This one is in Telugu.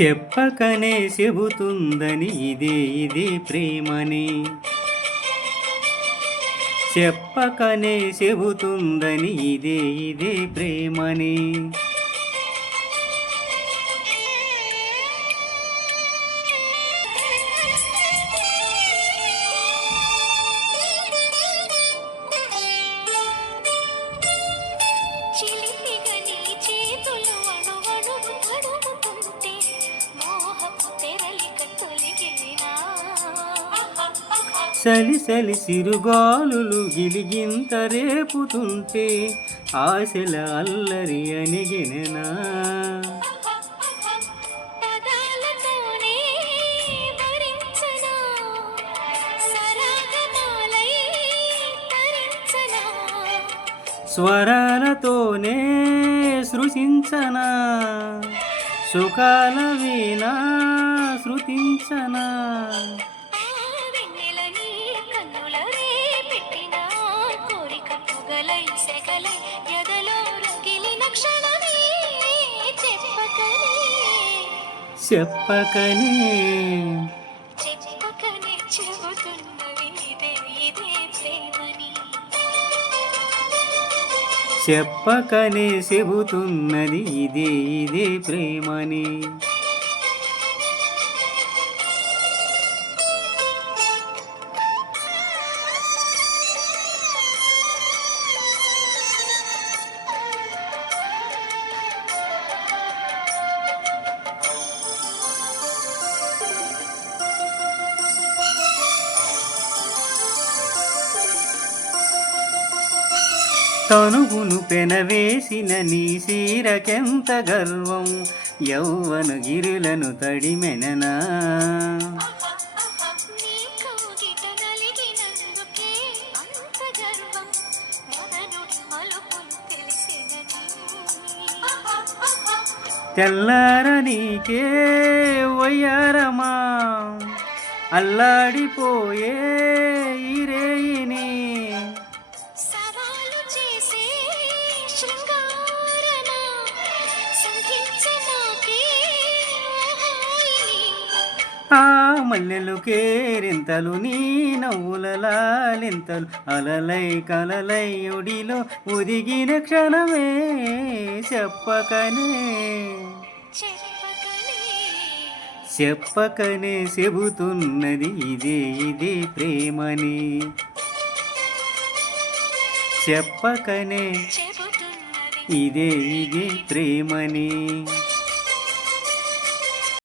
చెప్పకనే చెబుతుందని ఇదే ప్రేమని. చెప్పకనే చెబుతుందని ఇదే ప్రేమని. సలి సలి సిరుగాలులు గిలిగింత రేపుతుంటే ఆశల అల్లరి అణిగినెనా. స్వరాలతోనే సృశించనా, సుఖాల వీణా శృతించనా. చెప్పకనే చెబుతున్నది ఇదే ప్రేమని. చెప్పకనే చెబుతున్నది ఇదే ప్రేమని. తనుగును పెనవేసిన నీ సీరకెంత గర్వం, యౌవన గిరులను తడిమెననా. తెల్లార నీకే వయ్యారమా, అల్లాడిపోయే ఈ రేయిని. ఆ మల్లెలు కేరింతలు నీ నవ్వుల లాలింతలు, అలలై కలలై ఒడిలో ఒదిగిన క్షణమే. చెప్పకనే చెబుతున్నది ఇదే ప్రేమని. చెప్పకనే ఇదే ప్రేమని.